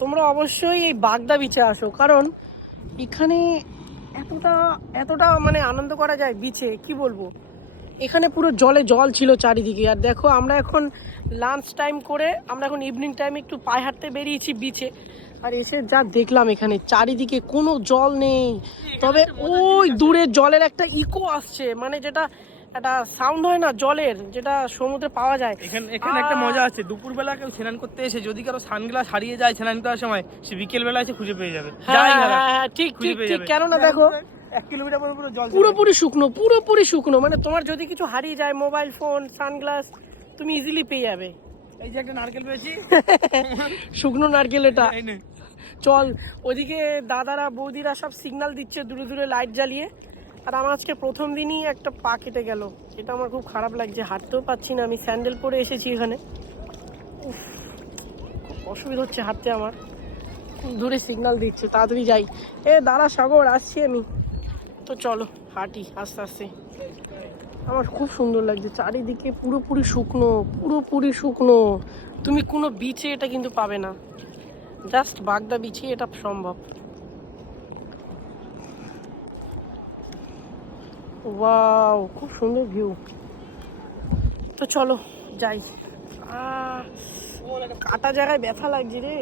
তোমরা অবশ্যই এই বাগদা বিচে আসো, কারণ এখানে এতটা এতটা মানে আনন্দ করা যায় বিচে, কি বলবো। এখানে পুরো জলে জল ছিল চারিদিকে। আর দেখো আমরা এখন লাঞ্চ টাইম করে আমরা এখন ইভিনিং টাইমে একটু পায়ে হাঁটতে বেরিয়েছি বিচে। আর এসে যা দেখলাম এখানে চারিদিকে কোনো জল নেই, তবে ওই দূরে জলের একটা ইকো আসছে, মানে যেটা একটা সাউন্ড হয় না জলের, যেটা সমুদ্রে পাওয়া যায়। এখানে একটা মজা আছে, দুপুরবেলা কেউ স্নান করতে এসে যদি কারো সানগ্লাস হারিয়ে যায় স্নান করার সময়, সে বিকেল বেলা এসে খুঁজে পেয়ে যাবে। হ্যাঁ, ঠিক ঠিক ঠিক, কেননা দেখো 1 কিলোমিটার পর পুরো জল পুরোপুরি শুকনো, পুরোপুরি শুকনো, মানে তোমার যদি কিছু হারিয়ে যায়, মোবাইল ফোন, সানগ্লাস, তুমি ইজিলি পেয়ে যাবে। এই যে একটা নারকেল পেয়েছি, শুকনো নারকেল এটা। এই নে। চল, ওদিকে দাদারা বৌদিরা সব সিগন্যাল দিচ্ছে দূরে দূরে লাইট জ্বালিয়ে। আর আমার আজকে প্রথম দিনই একটা পা কেটে গেল, এটা আমার খুব খারাপ লাগছে, হাঁটতেও পাচ্ছি না। আমি স্যান্ডেল পরে এসেছি এখানে, উফ, খুব অসুবিধা হচ্ছে হাঁটতে আমার। দূরে সিগন্যাল দিচ্ছে, তাড়াতাড়ি যাই। দাঁড়া সাগর, আসছি আমি। তো চলো হাঁটি আস্তে আস্তে। আমার খুব সুন্দর লাগছে, চারিদিকে পুরোপুরি শুকনো, পুরোপুরি শুকনো। তুমি কোনো বিচে এটা কিন্তু পাবে না, জাস্ট বাগদা বিচে এটা সম্ভব। ওয়াও, খুব সুন্দর ভিউ। তো চলো যাই। কাটা জায়গায় ব্যথা লাগছে রে।